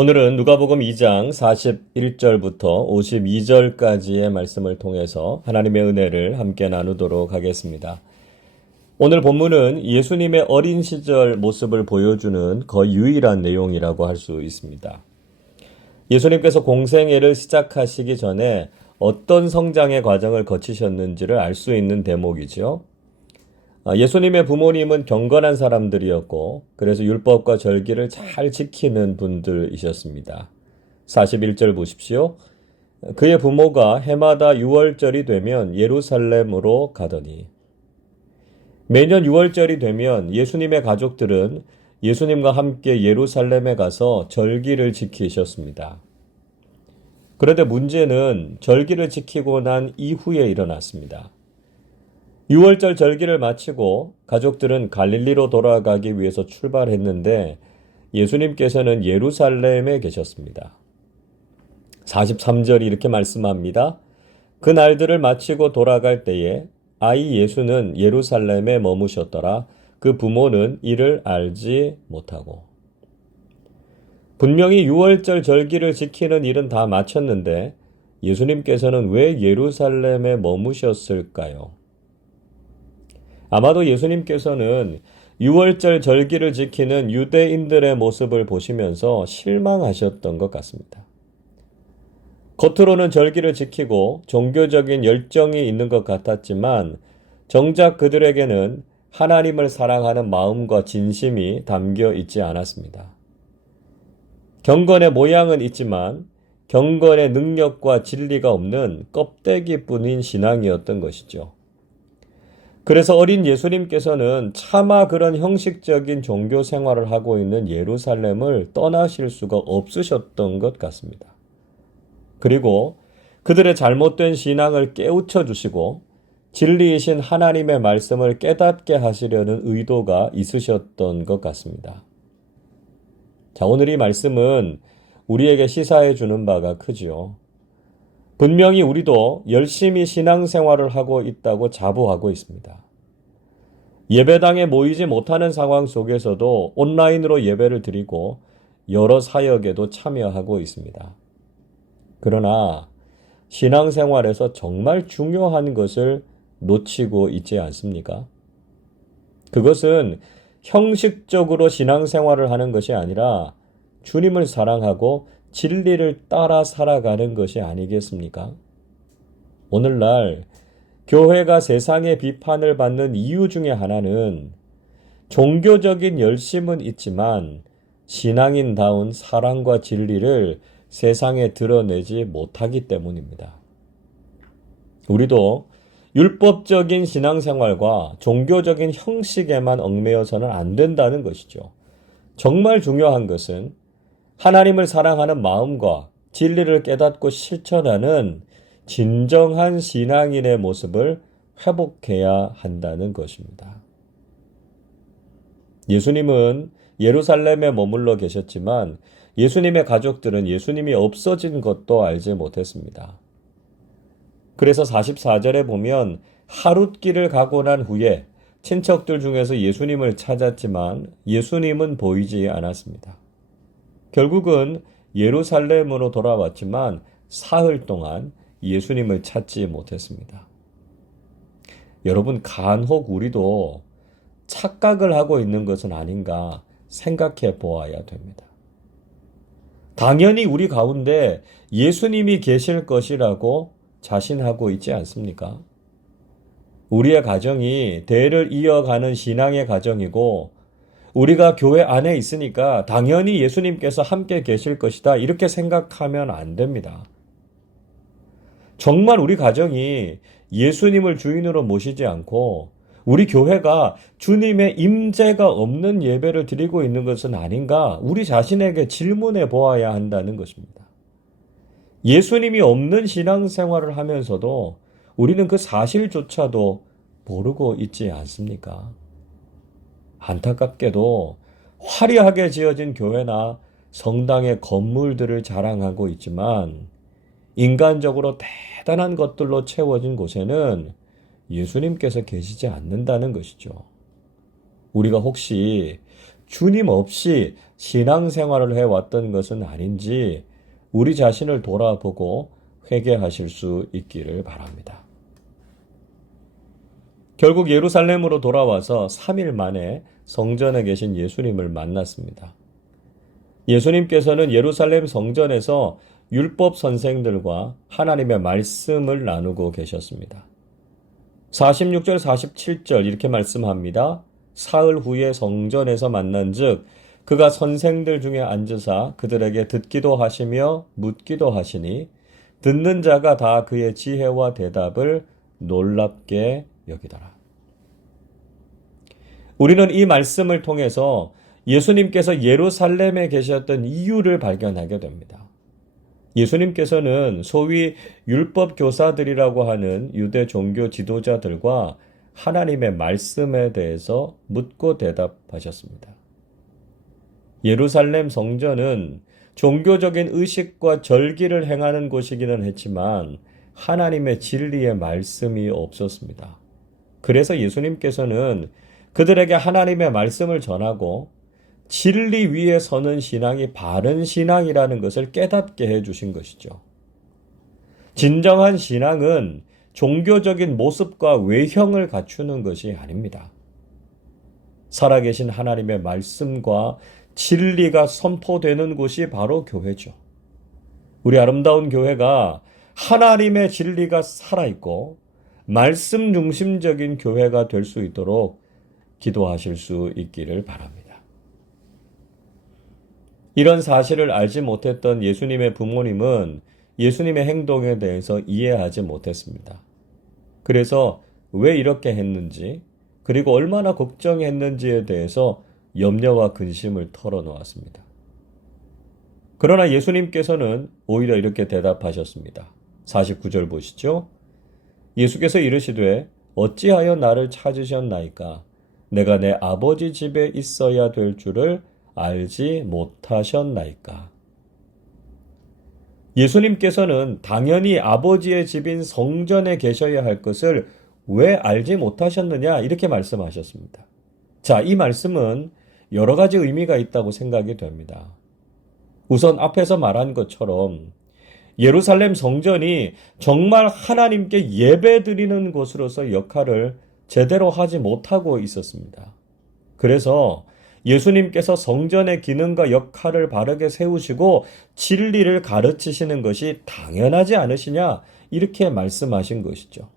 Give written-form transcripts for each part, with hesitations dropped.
오늘은 누가복음 2장 41절부터 52절까지의 말씀을 통해서 하나님의 은혜를 함께 나누도록 하겠습니다. 오늘 본문은 예수님의 어린 시절 모습을 보여주는 거의 유일한 내용이라고 할 수 있습니다. 예수님께서 공생애를 시작하시기 전에 어떤 성장의 과정을 거치셨는지를 알 수 있는 대목이죠. 예수님의 부모님은 경건한 사람들이었고 그래서 율법과 절기를 잘 지키는 분들이셨습니다. 41절 보십시오. 그의 부모가 해마다 유월절이 되면 예루살렘으로 가더니, 매년 유월절이 되면 예수님의 가족들은 예수님과 함께 예루살렘에 가서 절기를 지키셨습니다. 그런데 문제는 절기를 지키고 난 이후에 일어났습니다. 6월절 절기를 마치고 가족들은 갈릴리로 돌아가기 위해서 출발했는데 예수님께서는 예루살렘에 계셨습니다. 43절이 이렇게 말씀합니다. 그 날들을 마치고 돌아갈 때에 아이 예수는 예루살렘에 머무셨더라. 그 부모는 이를 알지 못하고. 분명히 6월절 절기를 지키는 일은 다 마쳤는데 예수님께서는 왜 예루살렘에 머무셨을까요? 아마도 예수님께서는 6월절 절기를 지키는 유대인들의 모습을 보시면서 실망하셨던 것 같습니다. 겉으로는 절기를 지키고 종교적인 열정이 있는 것 같았지만 정작 그들에게는 하나님을 사랑하는 마음과 진심이 담겨 있지 않았습니다. 경건의 모양은 있지만 경건의 능력과 진리가 없는 껍데기뿐인 신앙이었던 것이죠. 그래서 어린 예수님께서는 차마 그런 형식적인 종교 생활을 하고 있는 예루살렘을 떠나실 수가 없으셨던 것 같습니다. 그리고 그들의 잘못된 신앙을 깨우쳐 주시고 진리이신 하나님의 말씀을 깨닫게 하시려는 의도가 있으셨던 것 같습니다. 자, 오늘 이 말씀은 우리에게 시사해 주는 바가 크지요. 분명히 우리도 열심히 신앙생활을 하고 있다고 자부하고 있습니다. 예배당에 모이지 못하는 상황 속에서도 온라인으로 예배를 드리고 여러 사역에도 참여하고 있습니다. 그러나 신앙생활에서 정말 중요한 것을 놓치고 있지 않습니까? 그것은 형식적으로 신앙생활을 하는 것이 아니라 주님을 사랑하고 진리를 따라 살아가는 것이 아니겠습니까? 오늘날 교회가 세상의 비판을 받는 이유 중에 하나는 종교적인 열심은 있지만 신앙인다운 사랑과 진리를 세상에 드러내지 못하기 때문입니다. 우리도 율법적인 신앙생활과 종교적인 형식에만 얽매여서는 안 된다는 것이죠. 정말 중요한 것은 하나님을 사랑하는 마음과 진리를 깨닫고 실천하는 진정한 신앙인의 모습을 회복해야 한다는 것입니다. 예수님은 예루살렘에 머물러 계셨지만 예수님의 가족들은 예수님이 없어진 것도 알지 못했습니다. 그래서 44절에 보면 하룻길을 가고 난 후에 친척들 중에서 예수님을 찾았지만 예수님은 보이지 않았습니다. 결국은 예루살렘으로 돌아왔지만 사흘 동안 예수님을 찾지 못했습니다. 여러분, 간혹 우리도 착각을 하고 있는 것은 아닌가 생각해 보아야 됩니다. 당연히 우리 가운데 예수님이 계실 것이라고 자신하고 있지 않습니까? 우리의 가정이 대를 이어가는 신앙의 가정이고 우리가 교회 안에 있으니까 당연히 예수님께서 함께 계실 것이다, 이렇게 생각하면 안 됩니다. 정말 우리 가정이 예수님을 주인으로 모시지 않고 우리 교회가 주님의 임재가 없는 예배를 드리고 있는 것은 아닌가 우리 자신에게 질문해 보아야 한다는 것입니다. 예수님이 없는 신앙생활을 하면서도 우리는 그 사실조차도 모르고 있지 않습니까? 안타깝게도 화려하게 지어진 교회나 성당의 건물들을 자랑하고 있지만 인간적으로 대단한 것들로 채워진 곳에는 예수님께서 계시지 않는다는 것이죠. 우리가 혹시 주님 없이 신앙생활을 해왔던 것은 아닌지 우리 자신을 돌아보고 회개하실 수 있기를 바랍니다. 결국 예루살렘으로 돌아와서 3일 만에 성전에 계신 예수님을 만났습니다. 예수님께서는 예루살렘 성전에서 율법 선생들과 하나님의 말씀을 나누고 계셨습니다. 46절, 47절 이렇게 말씀합니다. 사흘 후에 성전에서 만난즉 그가 선생들 중에 앉으사 그들에게 듣기도 하시며 묻기도 하시니 듣는 자가 다 그의 지혜와 대답을 놀랍게 여기더라. 우리는 이 말씀을 통해서 예수님께서 예루살렘에 계셨던 이유를 발견하게 됩니다. 예수님께서는 소위 율법 교사들이라고 하는 유대 종교 지도자들과 하나님의 말씀에 대해서 묻고 대답하셨습니다. 예루살렘 성전은 종교적인 의식과 절기를 행하는 곳이기는 했지만 하나님의 진리의 말씀이 없었습니다. 그래서 예수님께서는 그들에게 하나님의 말씀을 전하고 진리 위에 서는 신앙이 바른 신앙이라는 것을 깨닫게 해주신 것이죠. 진정한 신앙은 종교적인 모습과 외형을 갖추는 것이 아닙니다. 살아계신 하나님의 말씀과 진리가 선포되는 곳이 바로 교회죠. 우리 아름다운 교회가 하나님의 진리가 살아있고 말씀 중심적인 교회가 될 수 있도록 기도하실 수 있기를 바랍니다. 이런 사실을 알지 못했던 예수님의 부모님은 예수님의 행동에 대해서 이해하지 못했습니다. 그래서 왜 이렇게 했는지, 그리고 얼마나 걱정했는지에 대해서 염려와 근심을 털어놓았습니다. 그러나 예수님께서는 오히려 이렇게 대답하셨습니다. 49절 보시죠. 예수께서 이르시되 어찌하여 나를 찾으셨나이까? 내가 내 아버지 집에 있어야 될 줄을 알지 못하셨나이까? 예수님께서는 당연히 아버지의 집인 성전에 계셔야 할 것을 왜 알지 못하셨느냐 이렇게 말씀하셨습니다. 자, 이 말씀은 여러 가지 의미가 있다고 생각이 됩니다. 우선 앞에서 말한 것처럼 예루살렘 성전이 정말 하나님께 예배드리는 곳으로서 역할을 제대로 하지 못하고 있었습니다. 그래서 예수님께서 성전의 기능과 역할을 바르게 세우시고 진리를 가르치시는 것이 당연하지 않으시냐 이렇게 말씀하신 것이죠.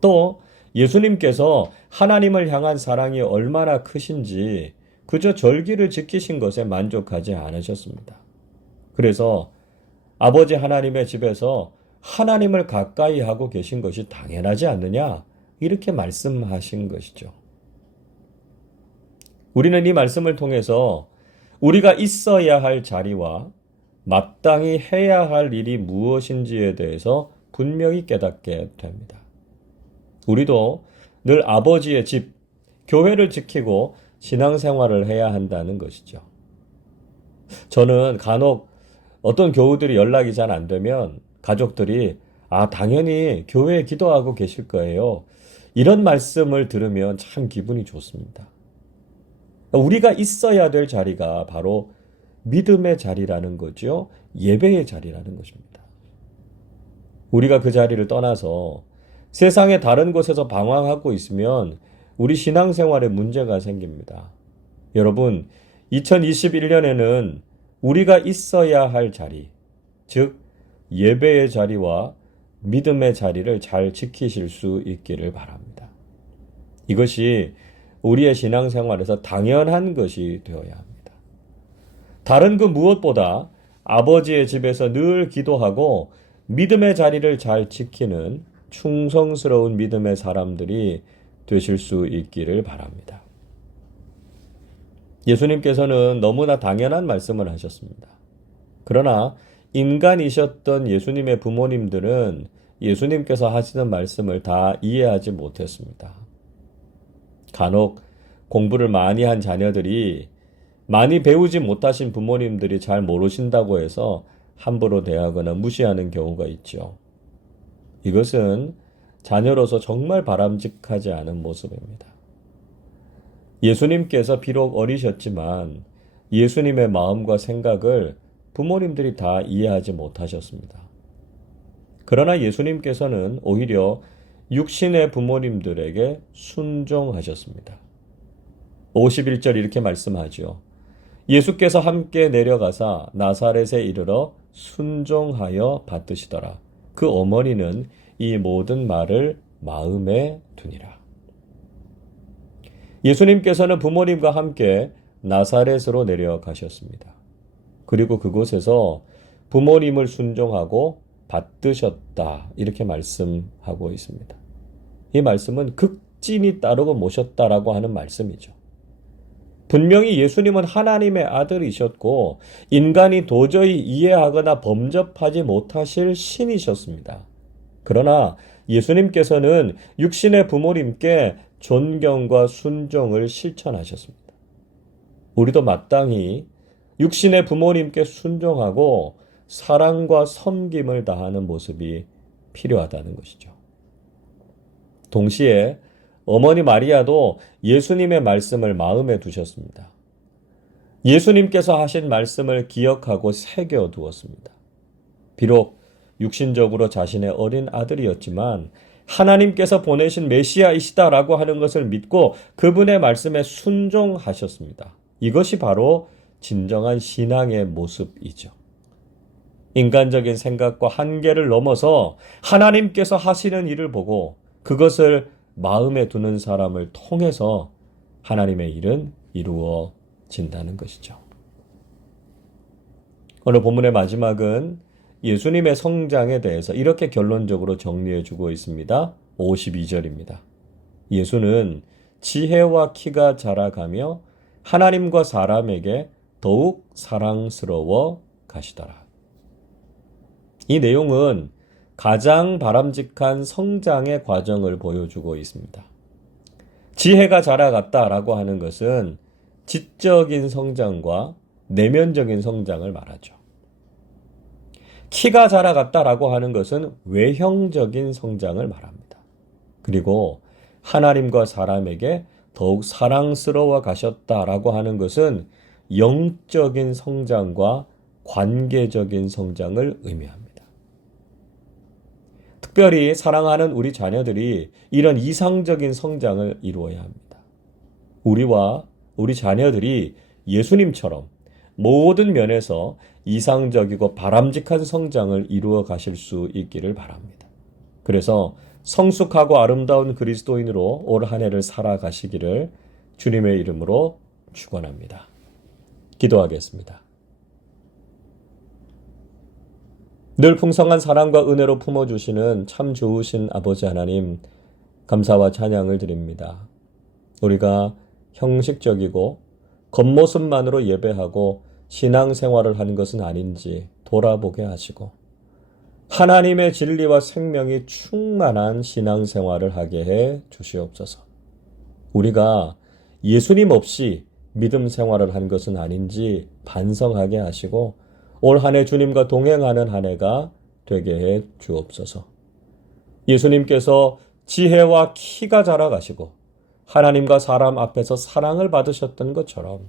또 예수님께서 하나님을 향한 사랑이 얼마나 크신지 그저 절기를 지키신 것에 만족하지 않으셨습니다. 그래서 아버지 하나님의 집에서 하나님을 가까이 하고 계신 것이 당연하지 않느냐 이렇게 말씀하신 것이죠. 우리는 이 말씀을 통해서 우리가 있어야 할 자리와 마땅히 해야 할 일이 무엇인지에 대해서 분명히 깨닫게 됩니다. 우리도 늘 아버지의 집, 교회를 지키고 신앙생활을 해야 한다는 것이죠. 저는 간혹 어떤 교우들이 연락이 잘 안 되면 가족들이 당연히 교회에 기도하고 계실 거예요. 이런 말씀을 들으면 참 기분이 좋습니다. 우리가 있어야 될 자리가 바로 믿음의 자리라는 거죠. 예배의 자리라는 것입니다. 우리가 그 자리를 떠나서 세상의 다른 곳에서 방황하고 있으면 우리 신앙생활에 문제가 생깁니다. 여러분, 2021년에는 우리가 있어야 할 자리, 즉 예배의 자리와 믿음의 자리를 잘 지키실 수 있기를 바랍니다. 이것이 우리의 신앙생활에서 당연한 것이 되어야 합니다. 다른 그 무엇보다 아버지의 집에서 늘 기도하고 믿음의 자리를 잘 지키는 충성스러운 믿음의 사람들이 되실 수 있기를 바랍니다. 예수님께서는 너무나 당연한 말씀을 하셨습니다. 그러나 인간이셨던 예수님의 부모님들은 예수님께서 하시는 말씀을 다 이해하지 못했습니다. 간혹 공부를 많이 한 자녀들이 많이 배우지 못하신 부모님들이 잘 모르신다고 해서 함부로 대하거나 무시하는 경우가 있죠. 이것은 자녀로서 정말 바람직하지 않은 모습입니다. 예수님께서 비록 어리셨지만 예수님의 마음과 생각을 부모님들이 다 이해하지 못하셨습니다. 그러나 예수님께서는 오히려 육신의 부모님들에게 순종하셨습니다. 51절 이렇게 말씀하죠. 예수께서 함께 내려가사 나사렛에 이르러 순종하여 받드시더라. 그 어머니는 이 모든 말을 마음에 두니라. 예수님께서는 부모님과 함께 나사렛으로 내려가셨습니다. 그리고 그곳에서 부모님을 순종하고 받드셨다 이렇게 말씀하고 있습니다. 이 말씀은 극진히 따르고 모셨다라고 하는 말씀이죠. 분명히 예수님은 하나님의 아들이셨고 인간이 도저히 이해하거나 범접하지 못하실 신이셨습니다. 그러나 예수님께서는 육신의 부모님께 존경과 순종을 실천하셨습니다. 우리도 마땅히 육신의 부모님께 순종하고 사랑과 섬김을 다하는 모습이 필요하다는 것이죠. 동시에 어머니 마리아도 예수님의 말씀을 마음에 두셨습니다. 예수님께서 하신 말씀을 기억하고 새겨두었습니다. 비록 육신적으로 자신의 어린 아들이었지만 하나님께서 보내신 메시아이시다라고 하는 것을 믿고 그분의 말씀에 순종하셨습니다. 이것이 바로 진정한 신앙의 모습이죠. 인간적인 생각과 한계를 넘어서 하나님께서 하시는 일을 보고 그것을 마음에 두는 사람을 통해서 하나님의 일은 이루어진다는 것이죠. 오늘 본문의 마지막은 예수님의 성장에 대해서 이렇게 결론적으로 정리해 주고 있습니다. 52절입니다. 예수는 지혜와 키가 자라가며 하나님과 사람에게 더욱 사랑스러워 가시더라. 이 내용은 가장 바람직한 성장의 과정을 보여주고 있습니다. 지혜가 자라갔다라고 하는 것은 지적인 성장과 내면적인 성장을 말하죠. 키가 자라갔다라고 하는 것은 외형적인 성장을 말합니다. 그리고 하나님과 사람에게 더욱 사랑스러워 가셨다라고 하는 것은 영적인 성장과 관계적인 성장을 의미합니다. 특별히 사랑하는 우리 자녀들이 이런 이상적인 성장을 이루어야 합니다. 우리와 우리 자녀들이 예수님처럼 모든 면에서 이상적이고 바람직한 성장을 이루어 가실 수 있기를 바랍니다. 그래서 성숙하고 아름다운 그리스도인으로 올 한 해를 살아가시기를 주님의 이름으로 축원합니다. 기도하겠습니다. 늘 풍성한 사랑과 은혜로 품어주시는 참 좋으신 아버지 하나님, 감사와 찬양을 드립니다. 우리가 형식적이고 겉모습만으로 예배하고 신앙생활을 하는 것은 아닌지 돌아보게 하시고 하나님의 진리와 생명이 충만한 신앙생활을 하게 해 주시옵소서. 우리가 예수님 없이 믿음 생활을 한 것은 아닌지 반성하게 하시고 올 한 해 주님과 동행하는 한 해가 되게 해 주옵소서. 예수님께서 지혜와 키가 자라가시고 하나님과 사람 앞에서 사랑을 받으셨던 것처럼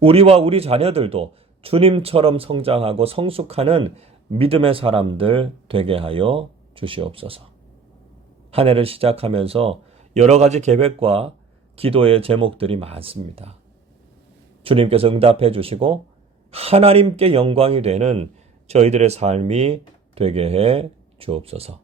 우리와 우리 자녀들도 주님처럼 성장하고 성숙하는 믿음의 사람들 되게 하여 주시옵소서. 한 해를 시작하면서 여러 가지 계획과 기도의 제목들이 많습니다. 주님께서 응답해 주시고 하나님께 영광이 되는 저희들의 삶이 되게 해 주옵소서.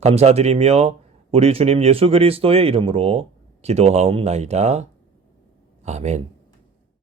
감사드리며 우리 주님 예수 그리스도의 이름으로 기도하옵나이다. 아멘.